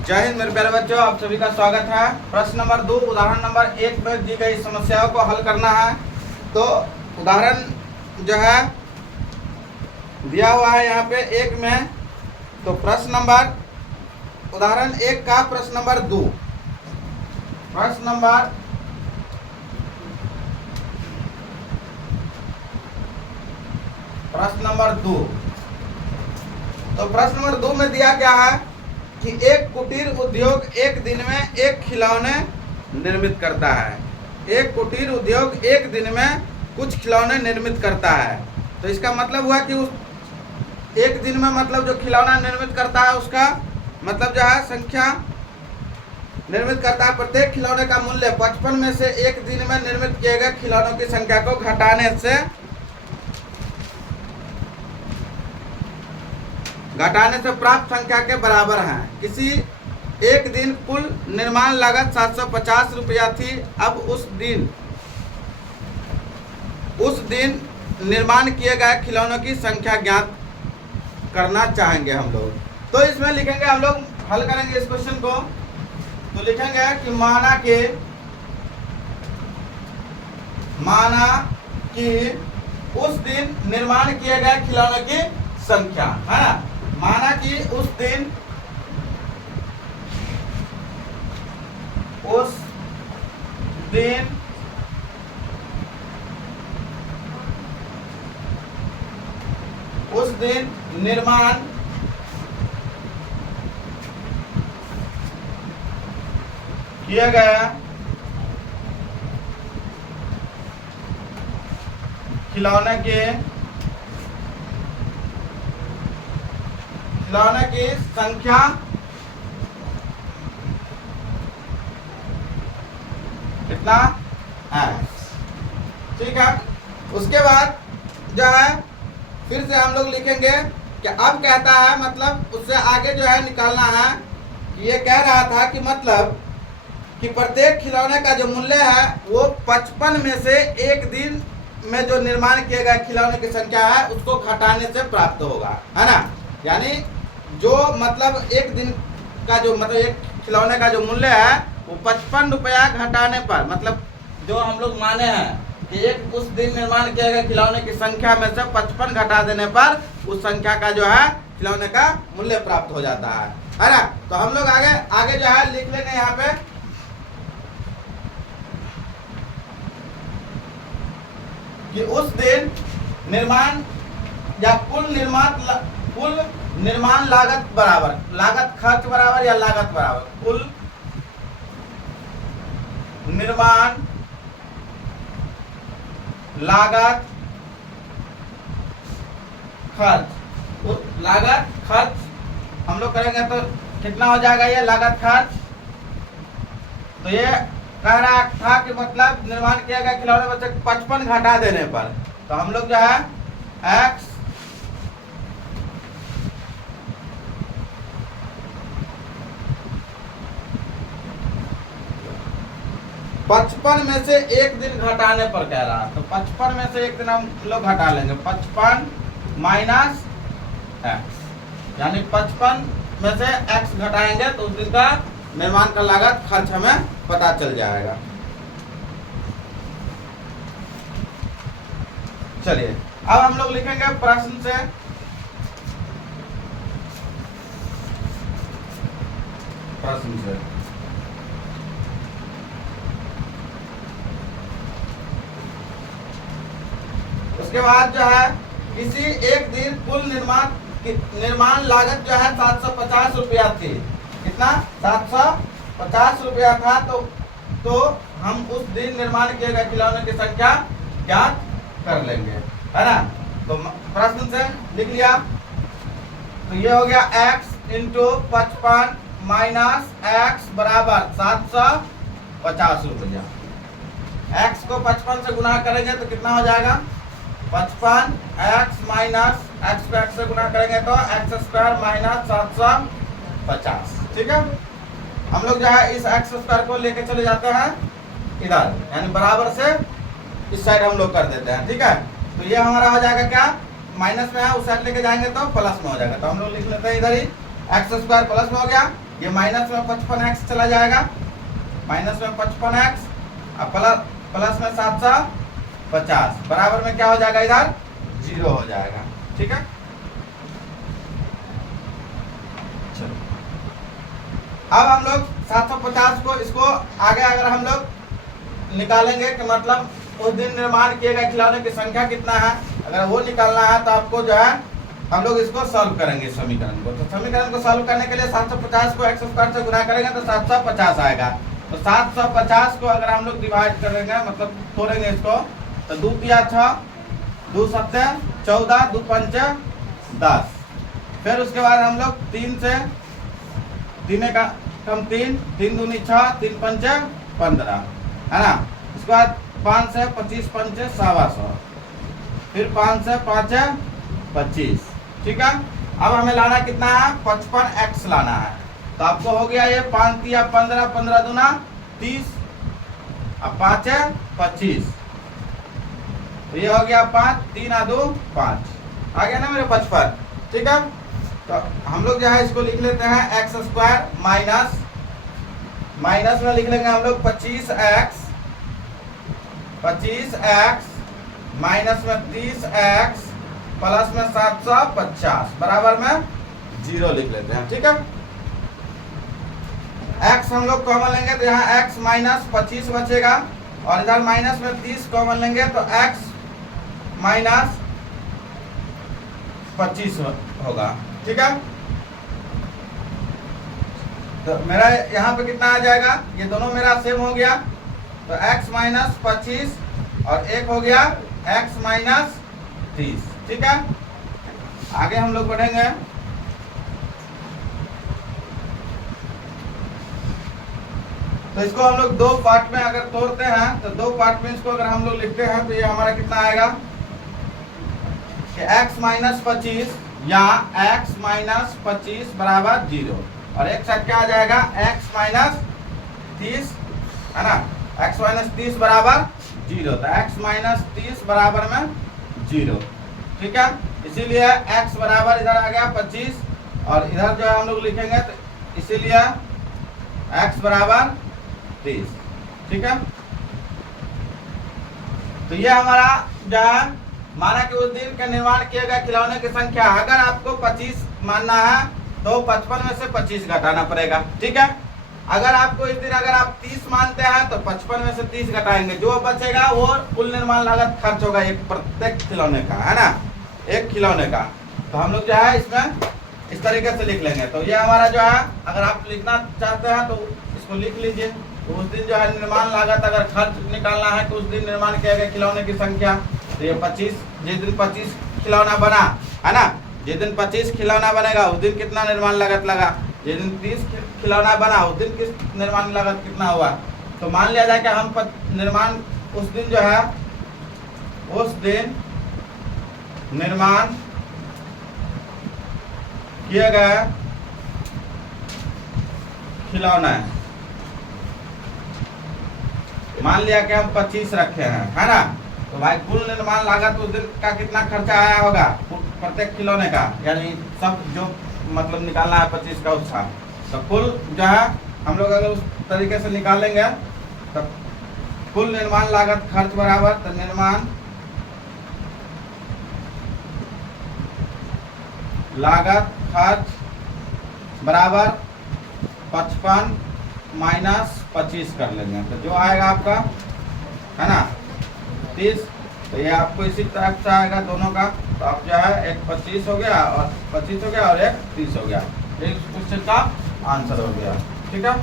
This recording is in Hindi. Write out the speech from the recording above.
जय हिंद मेरे प्यारे बच्चों, आप सभी का स्वागत है। प्रश्न नंबर 2 उदाहरण नंबर 1 में दी गई समस्याओं को हल करना है। तो उदाहरण जो है दिया हुआ है यहाँ पे 1 में। तो प्रश्न नंबर उदाहरण 1 का प्रश्न नंबर 2 प्रश्न नंबर 2। तो प्रश्न नंबर 2 में दिया क्या है कि एक कुटीर उद्योग एक दिन में एक खिलौने निर्मित करता है। एक कुटीर उद्योग एक दिन में कुछ खिलौने निर्मित करता है। तो इसका मतलब हुआ कि उस एक दिन में मतलब जो खिलौना निर्मित करता है उसका मतलब जो है संख्या निर्मित करता है। प्रत्येक खिलौने का मूल्य 55 में से एक दिन में निर्मित किए गए खिलौनों की संख्या को घटाने से प्राप्त संख्या के बराबर है। किसी एक दिन कुल निर्माण लागत 750 रुपया थी। अब उस दिन निर्माण किए गए खिलौनों की संख्या ज्ञात करना चाहेंगे हम लोग। तो इसमें लिखेंगे, हम लोग हल करेंगे इस क्वेश्चन को। तो लिखेंगे कि माना कि उस दिन निर्माण किए गए खिलौनों की संख्या है ना। माना कि उस दिन निर्माण किया गया खिलौने की संख्या कितना है। ठीक है। उसके बाद जो है फिर से हम लोग लिखेंगे कि अब कहता है मतलब उससे आगे जो है निकालना है। ये कह रहा था कि मतलब कि प्रत्येक खिलौने का जो मूल्य है वो 55 में से एक दिन में जो निर्माण किए गए खिलौने की संख्या है उसको घटाने से प्राप्त होगा, है ना। यानी जो मतलब एक दिन का जो मतलब एक खिलौने का जो मूल्य है वो 55 रुपया घटाने पर मतलब जो हम लोग माने हैं कि एक उस दिन निर्माण किए गए खिलौने की संख्या में से 55 घटा देने पर उस संख्या का जो है खिलौने का मूल्य प्राप्त हो जाता है ना। तो हम लोग आगे जो है लिख लेंगे यहाँ पे कि उस दिन निर्माण या कुल निर्माण लागत बराबर लागत खर्च बराबर या लागत बराबर कुल निर्माण लागत खर्च हम लोग करेंगे तो कितना हो जाएगा ये लागत खर्च। तो ये कह रहा था कि मतलब निर्माण किया गया खिलौने में से 55 घटा देने पर तो हम लोग जो है x 55 में से एक दिन घटाने पर कह रहा। तो 55 में से एक दिन हम लोग घटा लेंगे 55 माइनस x, यानी 55 में से x घटाएंगे तो उस दिन का निर्माण का लागत खर्च हमें पता चल जाएगा। चलिए अब हम लोग लिखेंगे प्रश्न से उसके बाद जो है किसी एक दिन कुल निर्माण लागत जो है 750 रुपया थी। कितना 750 रुपया था। तो हम उस दिन निर्माण किए गए खिलौने की संख्या ज्ञात कर लेंगे, है ना। तो प्रश्न से लिख लिया। तो ये हो गया x इंटू 55 माइनस x बराबर 750 रुपया। x को 55 से गुना करेंगे तो कितना हो जाएगा 55 x माइनस x को x से गुना करेंगे तो x स्क्वायर माइनस 750। ठीक है। हम लोग जो है इस x स्क्वायर को लेके चले जाते हैं इधर, यानी बराबर से इस साइड हम लोग कर देते हैं। ठीक है। तो ये हमारा हो जाएगा क्या माइनस में है, उस साइड लेके जाएंगे तो प्लस में हो जाएगा। तो हम लोग लिख लेते हैं इधर ही x स्क्वायर प्लस में हो गया ये माइनस में 55x चला जाएगा, माइनस में 55x और प्लस में 750 बराबर में क्या हो जाएगा, इधर 0 हो जाएगा। ठीक है, चलो अब हम लोग 750 को इसको आगे अगर हम लोग निकालेंगे कि मतलब उस दिन निर्माण किए गए खिलौने की संख्या कितना है, अगर वो निकालना है तो आपको जो है हम लोग इसको सॉल्व करेंगे समीकरण को। तो समीकरण को सॉल्व करने के लिए 750 को x स्क्वायर से गुना करेंगे तो 750 आएगा। तो 750 को अगर हम लोग डिवाइड करेंगे मतलब तोड़ेंगे इसको तो 2 तिया 6, 2 सत्ते 14, 2 पंचे 10। फिर उसके बाद हम लोग 3 से 3 का कम 3, 3 दूनी 6, 3 पंचे 15 है ना। उसके बाद 5 से 25 पंचे 125, फिर 5 से 5 25। ठीक है, अब हमें लाना कितना है, 55x लाना है। तो आपको हो गया ये 5 तिया 15, 15 दूना 30, अब 5 है 25, तो ये हो गया 5, 3 आ 2 5, आ गया ना मेरे 55। ठीक है, तो हम लोग जो है इसको लिख लेते हैं एक्स स्क्वायर माइनस में लिख लेंगे हम लोग 25x माइनस में 30x प्लस में 750 बराबर में 0 लिख लेते हैं। ठीक है, x हम लोग कॉमन लेंगे तो यहाँ x माइनस 25 बचेगा और इधर माइनस में 30 कॉमन लेंगे तो x माइनस 25 होगा। ठीक है, तो मेरा यहाँ पे कितना आ जाएगा, ये दोनों मेरा सेम हो गया तो x माइनस 25 और एक हो गया x माइनस 30। ठीक है, आगे हम लोग बढ़ेंगे। तो इसको हम लोग 2 पार्ट में अगर तोड़ते हैं तो 2 पार्ट में इसको अगर हम लोग लिखते हैं तो ये हमारा कितना आएगा कि x माइनस 25 या x माइनस 25 बराबर 0 और एक साइड क्या आ जाएगा x माइनस 30 है ना, x माइनस 30 बराबर 0, तो x माइनस 30 बराबर में 0। ठीक है, इसीलिए x बराबर इधर आ गया 25 और इधर जो है हम लोग लिखेंगे तो इसीलिए x बराबर 30। ठीक है, तो ये हमारा जो है माना कि उस दिन के निर्माण किए गए खिलौने की संख्या, अगर आपको 25 मानना है तो 55 में से 25 घटाना पड़ेगा। ठीक है, अगर आपको इस दिन अगर आप 30 मानते हैं तो 55 में से 30 घटाएंगे, जो बचेगा वो कुल निर्माण लागत खर्च होगा एक प्रत्येक खिलौने का, है ना, एक खिलौने का। तो हम लोग जो है इसमें इस तरीके से लिख लेंगे। तो ये हमारा जो है अगर आप लिखना चाहते हैं तो इसको लिख लीजिए। तो उस दिन जो है निर्माण लागत अगर खर्च निकालना है तो उस दिन निर्माण किए गए खिलौने की संख्या, तो ये 25, जिस दिन 25 खिलौना बना है ना, जिस दिन 25 खिलौना बनेगा उस दिन कितना निर्माण लागत लगा, जिस दिन 30 खिलौना बना उस दिन किस निर्माण लागत कितना हुआ। तो मान लिया जाए कि हम निर्माण उस दिन जो है उस दिन निर्माण किए गए खिलौना मान लिया कि हम 25 रखे हैं, है ना, तो भाई कुल निर्माण लागत उस दिन का कितना खर्चा आया होगा प्रत्येक खिलौने का, यानी सब जो मतलब निकालना है 25 का उसका, तो कुल जो है हम लोग अगर उस तरीके से निकालेंगे तो कुल निर्माण लागत खर्च बराबर, तो निर्माण लागत खर्च बराबर 55 माइनस 25 कर लेंगे, तो जो आएगा आपका है ना 30, तो ये आपको इसी तरह से आएगा दोनों का। तो आप जो है एक 25 हो गया और 25 हो गया और एक 30 हो गया, एक क्वेश्चन का आंसर हो गया। ठीक है।